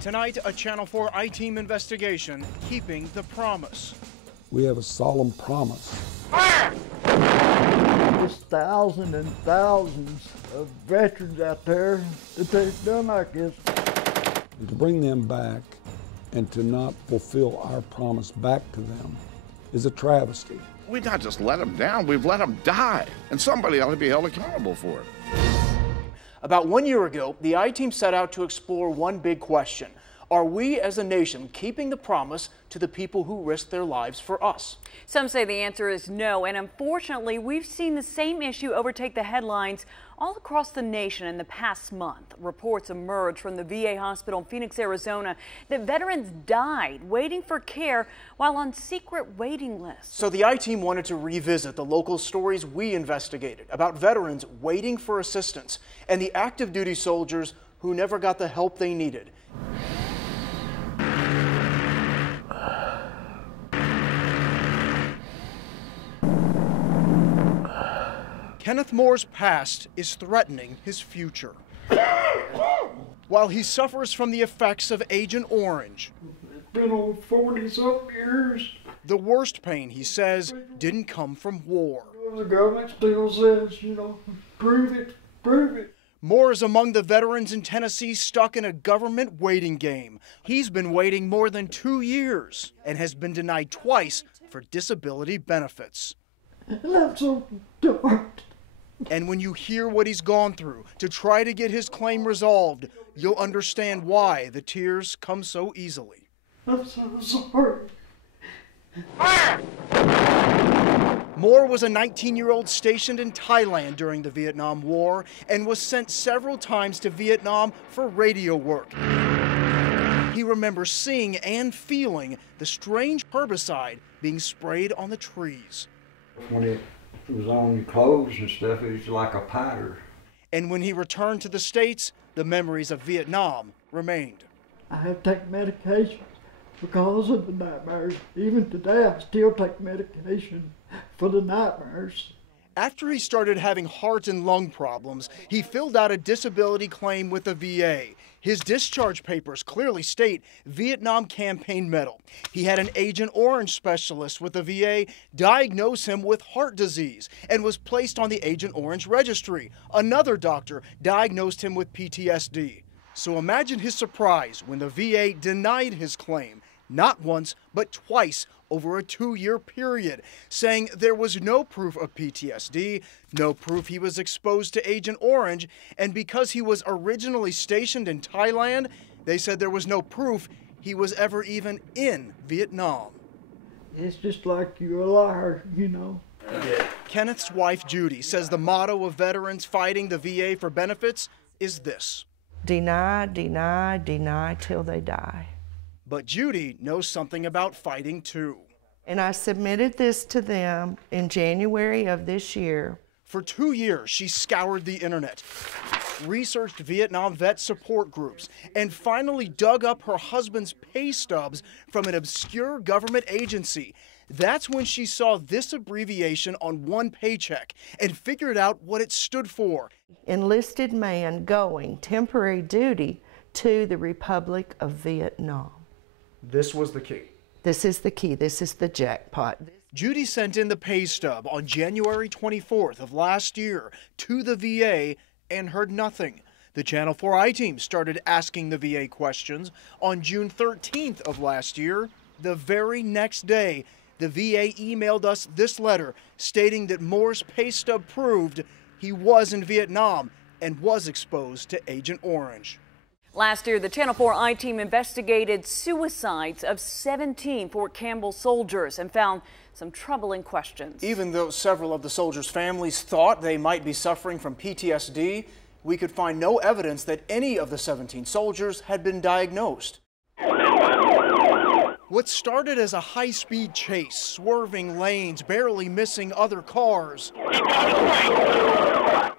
Tonight, a Channel 4 I-Team investigation, keeping the promise. We have a solemn promise. There's thousands and thousands of veterans out there that they've done like this. And to bring them back and to not fulfill our promise back to them is a travesty. We've not just let them down, we've let them die. And somebody ought to be held accountable for it. About 1 year ago, the I-Team set out to explore one big question. Are we as a nation keeping the promise to the people who risked their lives for us? Some say the answer is no, and unfortunately, we've seen the same issue overtake the headlines all across the nation in the past month. Reports emerged from the VA hospital in Phoenix, Arizona, that veterans died waiting for care while on secret waiting lists. So the I-Team wanted to revisit the local stories we investigated about veterans waiting for assistance and the active duty soldiers who never got the help they needed. Kenneth Moore's past is threatening his future. While he suffers from the effects of Agent Orange, It's been over 40-something years. the worst pain, he says, didn't come from war. The government still says, prove it, prove it. Moore is among the veterans in Tennessee stuck in a government waiting game. He's been waiting more than 2 years and has been denied twice for disability benefits. And I'm so darn. And when you hear what he's gone through to try to get his claim resolved, you'll understand why the tears come so easily. I'm so sorry. Moore was a 19-year-old stationed in Thailand during the Vietnam War and was sent several times to Vietnam for radio work. He remembers seeing and feeling the strange herbicide being sprayed on the trees. When it was on your clothes and stuff, it was like a powder. And when he returned to the States, the memories of Vietnam remained. I have to take medication because of the nightmares. Even today, I still take medication for the nightmares. After he started having heart and lung problems, he filled out a disability claim with the VA. His discharge papers clearly state Vietnam Campaign Medal. He had an Agent Orange specialist with the VA diagnose him with heart disease and was placed on the Agent Orange registry. Another doctor diagnosed him with PTSD. So imagine his surprise when the VA denied his claim, not once, but twice over a 2-year period, saying there was no proof of PTSD, no proof he was exposed to Agent Orange, and because he was originally stationed in Thailand, they said there was no proof he was ever even in Vietnam. It's just like you're a liar, Kenneth's wife, Judy, says the motto of veterans fighting the VA for benefits is this: deny, deny, deny till they die. But Judy knows something about fighting too. And I submitted this to them in January of this year. For 2 years, she scoured the internet, researched Vietnam vet support groups, and finally dug up her husband's pay stubs from an obscure government agency. That's when she saw this abbreviation on one paycheck and figured out what it stood for. Enlisted man going temporary duty to the Republic of Vietnam. This was the key. This is the key. This is the jackpot. Judy sent in the pay stub on January 24th of last year to the VA and heard nothing. The Channel 4 I-Team started asking the VA questions on June 13th of last year. The very next day, the VA emailed us this letter stating that Moore's pay stub proved he was in Vietnam and was exposed to Agent Orange. Last year, the Channel 4 I-Team investigated suicides of 17 Fort Campbell soldiers and found some troubling questions. Even though several of the soldiers' families thought they might be suffering from PTSD, we could find no evidence that any of the 17 soldiers had been diagnosed. What started as a high-speed chase, swerving lanes, barely missing other cars,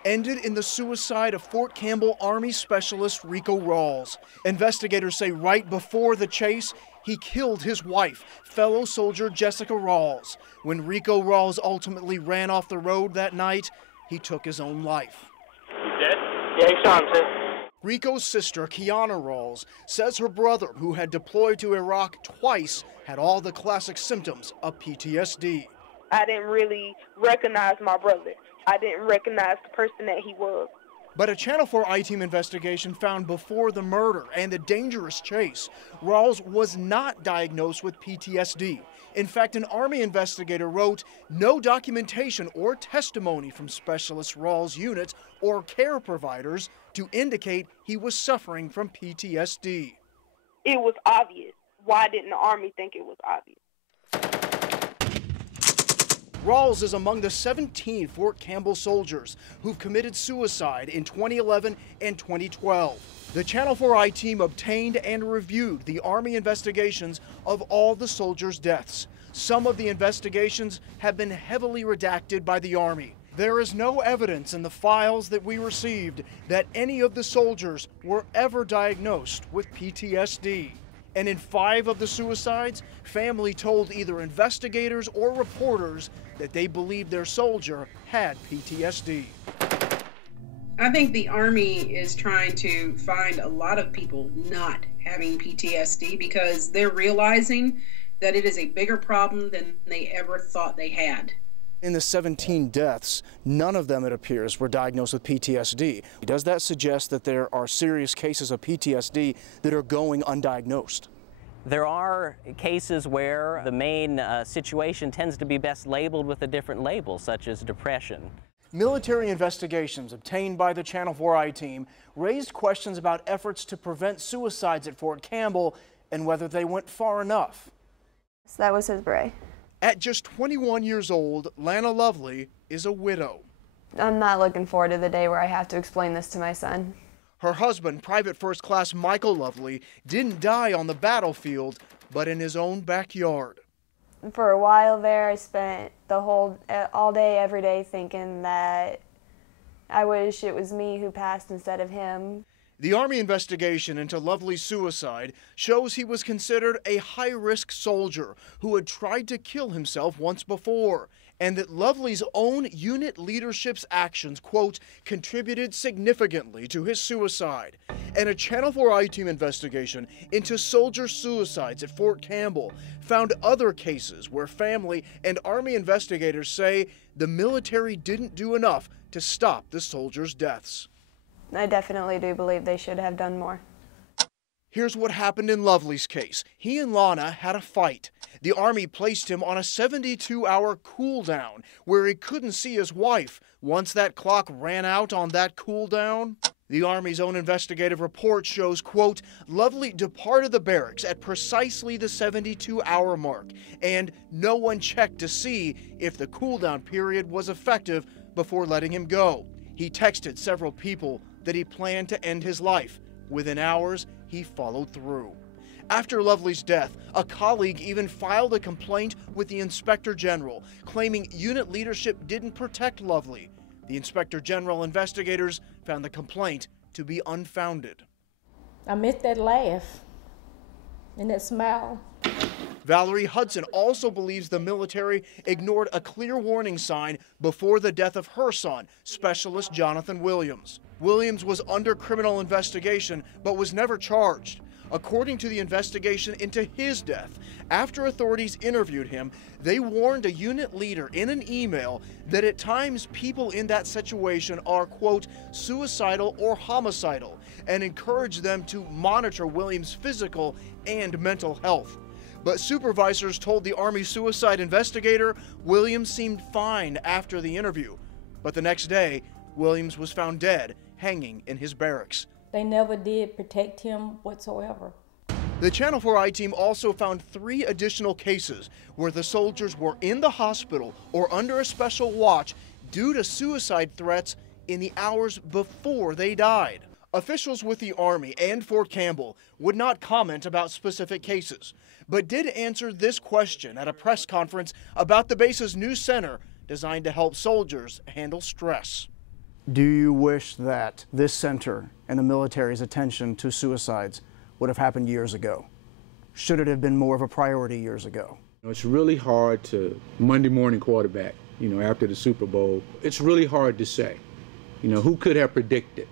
ended in the suicide of Fort Campbell Army Specialist Rico Rawls. Investigators say right before the chase, he killed his wife, fellow soldier Jessica Rawls. When Rico Rawls ultimately ran off the road that night, he took his own life. You dead? Yeah, he shot him, Rico's sister, Kiana Rawls, says her brother, who had deployed to Iraq twice, had all the classic symptoms of PTSD. I didn't really recognize my brother. I didn't recognize the person that he was. But a Channel 4 I-Team investigation found before the murder and the dangerous chase, Rawls was not diagnosed with PTSD. In fact, an Army investigator wrote, no documentation or testimony from specialist Rawls units or care providers to indicate he was suffering from PTSD. It was obvious. Why didn't the Army think it was obvious? Rawls is among the 17 Fort Campbell soldiers who've committed suicide in 2011 and 2012. The Channel 4 I-Team obtained and reviewed the Army investigations of all the soldiers' deaths. Some of the investigations have been heavily redacted by the Army. There is no evidence in the files that we received that any of the soldiers were ever diagnosed with PTSD. And in 5 of the suicides, family told either investigators or reporters that they believed their soldier had PTSD. I think the Army is trying to find a lot of people not having PTSD because they're realizing that it is a bigger problem than they ever thought they had. In the 17 deaths, none of them, it appears, were diagnosed with PTSD. Does that suggest that there are serious cases of PTSD that are going undiagnosed? There are cases where the main situation tends to be best labeled with a different label, such as depression. Military investigations obtained by the Channel 4 I-Team raised questions about efforts to prevent suicides at Fort Campbell and whether they went far enough. So that was his bray. At just 21 years old, Lana Lovely is a widow. I'm not looking forward to the day where I have to explain this to my son. Her husband, Private First Class Michael Lovely, didn't die on the battlefield, but in his own backyard. For a while there, I spent all day, every day thinking that I wish it was me who passed instead of him. The Army investigation into Lovely's suicide shows he was considered a high-risk soldier who had tried to kill himself once before, and that Lovely's own unit leadership's actions, quote, contributed significantly to his suicide. And a Channel 4 I-Team investigation into soldier suicides at Fort Campbell found other cases where family and Army investigators say the military didn't do enough to stop the soldiers' deaths. I definitely do believe they should have done more. Here's what happened in Lovely's case. He and Lana had a fight. The Army placed him on a 72-hour cool down where he couldn't see his wife. Once that clock ran out on that cool down, the Army's own investigative report shows, quote, Lovely departed the barracks at precisely the 72-hour mark, and no one checked to see if the cool down period was effective before letting him go. He texted several people that he planned to end his life. Within hours, he followed through. After Lovely's death, a colleague even filed a complaint with the Inspector General, claiming unit leadership didn't protect Lovely. The Inspector General investigators found the complaint to be unfounded. I missed that laugh and that smile. Valerie Hudson also believes the military ignored a clear warning sign before the death of her son, Specialist Jonathan Williams. Williams was under criminal investigation but was never charged. According to the investigation into his death, after authorities interviewed him, they warned a unit leader in an email that at times people in that situation are, quote, suicidal or homicidal, and encouraged them to monitor Williams' physical and mental health. But supervisors told the Army suicide investigator Williams seemed fine after the interview. But the next day, Williams was found dead, hanging in his barracks. They never did protect him whatsoever. The Channel 4 I-Team also found 3 additional cases where the soldiers were in the hospital or under a special watch due to suicide threats in the hours before they died. Officials with the Army and Fort Campbell would not comment about specific cases, but did answer this question at a press conference about the base's new center designed to help soldiers handle stress. Do you wish that this center and the military's attention to suicides would have happened years ago? Should it have been more of a priority years ago? It's really hard to Monday morning quarterback, after the Super Bowl. It's really hard to say. Who could have predicted